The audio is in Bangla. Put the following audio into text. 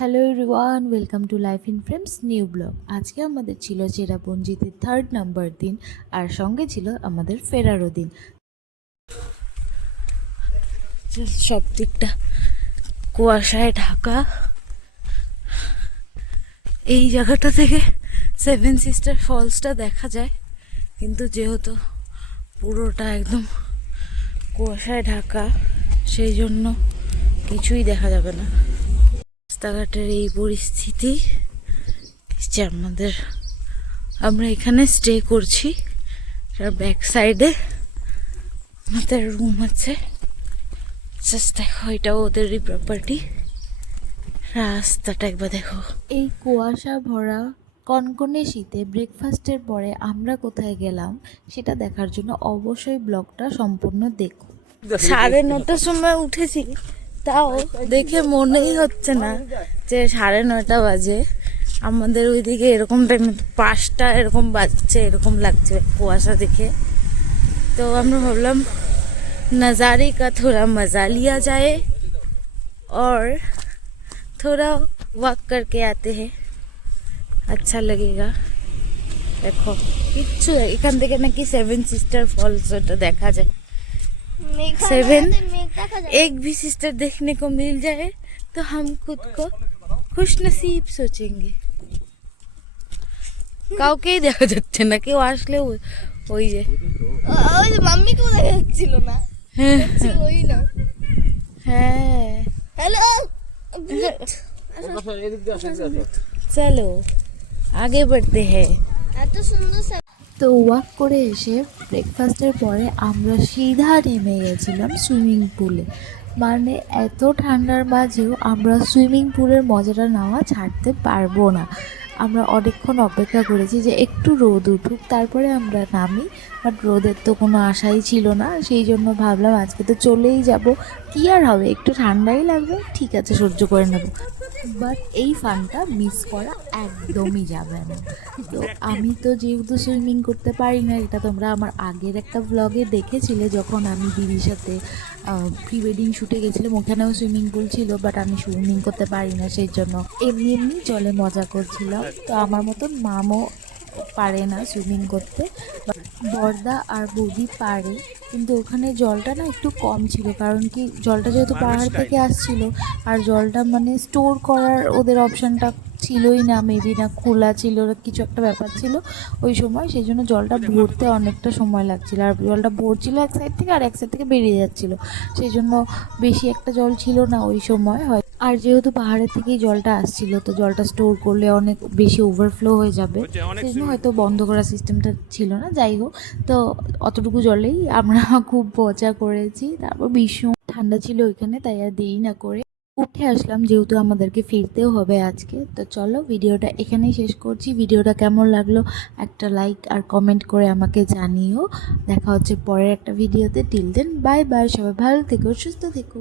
Hello everyone, welcome to life in frames new blog. আজকে আমাদের ছিল চেরাপুঞ্জিতে 3rd নাম্বার দিন, আর সঙ্গে ছিল আমাদের ফেরারও দিন। সব দিকটা কুয়াশায় ঢাকা। এই জায়গাটা থেকে 7 সিস্টার ফলসটা দেখা যায়, কিন্তু যেহেতু পুরোটা একদম কুয়াশায় ঢাকা, সেই জন্য কিছুই দেখা যাবে না। রাস্তাঘাটের এই পরিস্থিতি যে আমরা এখানে স্টে করছি, তার ব্যাক সাইডে আমাদের রুম আছে। জাস্ট দেখো, এটাও ওদেরই প্রপার্টি। রাস্তাটা একবার দেখো। এই কুয়াশা ভরা কনকনে শীতে ব্রেকফাস্টের পরে আমরা কোথায় গেলাম সেটা দেখার জন্য অবশ্যই ব্লগটা সম্পূর্ণ দেখো। 9:30টার সময় উঠেছি, তাও দেখে মনেই হচ্ছে না যে 9:30 বাজে। আমাদের ওইদিকে এরকম টাইমে 5টা এরকম বাজছে, এরকম লাগছে কুয়াশা দেখে। তো আমরা ভাবলাম नज़ारे का थोड़ा मज़ा लिया जाए और थोड़ा वॉक करके आते हैं, अच्छा लगेगा। देखो किच्छु এখান থেকে নাকি 7 सिस्टर फॉल्स ওটা দেখা যায়। 7 एक भी सिस्टर देखने को मिल जाए तो हम खुद को खुश नसीब सोचेंगे। কাউকেই দেখা যাচ্ছে না, কেউ আসলে ওই যে মাম্মি কেউ দেখা যাচ্ছিল না। ওই না। হ্যাঁ, হ্যালো, চলো আগে बढ़ते हैं। এত সুন্দর। তো ওয়াক করে এসে ব্রেকফাস্টের পরে আমরা সিধা নেমে গেছিলাম সুইমিং পুলে। মানে এত ঠান্ডার মাঝেও আমরা সুইমিং পুলের মজাটা নেওয়া ছাড়তে পারবো না। আমরা অনেকক্ষণ অপেক্ষা করেছি যে একটু রোদ উঠুক, তারপরে আমরা নামি। বাট রোদের তো কোনো আশাই ছিল না, সেই জন্য ভাবলাম আজকে তো চলেই যাব, কী আর হবে, একটু ঠান্ডাই লাগবে, ঠিক আছে সহ্য করে নেব। বাট এই ফানটা মিস করা একদমই যাবে না। তো আমি তো যেহেতু সুইমিং করতে পারি না, এটা তোমরা আমার আগের একটা ব্লগে দেখেছিলে, যখন আমি দিদির সাথে প্রি ওয়েডিং শ্যুটে গেছিলাম, ওখানেও সুইমিং পুল ছিল, বাট আমি সুইমিং করতে পারি না, সেই জন্য এমনি এমনি জলে মজা করছিলাম। তো আমার মতন মামও পারে না সুইমিং করতে, বর্দা আর বৌদি পারে, কিন্তু ওখানে জলটা না একটু কম ছিল, কারণ কি জলটা যেহেতু পাহাড় থেকে আসছিল, আর জলটা মানে স্টোর করার ওদের অপশানটা ছিলই না, মেবি না খোলা ছিল, কিছু একটা ব্যাপার ছিল ওই সময়, সেই জন্য জলটা ভরতে অনেকটা সময় লাগছিল। আর জলটা ভরছিল এক সাইড থেকে, আর এক সাইড থেকে বেরিয়ে যাচ্ছিলো, সেই জন্য বেশি একটা জল ছিল না ওই সময়। হয় আর যেহেতু পাহাড়ের থেকেই জলটা আসছিল, তো জলটা স্টোর করলে অনেক বেশি ওভারফ্লো হয়ে যাবে, সেই জন্য হয়তো বন্ধ করার সিস্টেমটা ছিল না। যাই হোক, তো অতটুকু জলেই আমরা খুব মজা করেছি। তারপর ভীষণ ঠান্ডা ছিল ওইখানে, তাই আর দেরি না করে উঠে আসলাম, যেহেতু আমাদেরকে ফিরতেও হবে আজকে। তো চলো ভিডিওটা এখানেই শেষ করছি। ভিডিওটা কেমন লাগলো একটা লাইক আর কমেন্ট করে আমাকে জানিও। দেখা হচ্ছে পরের একটা ভিডিওতে। টিল দেন বাই বাই, সবাই ভালো থেকো, সুস্থ থেকো।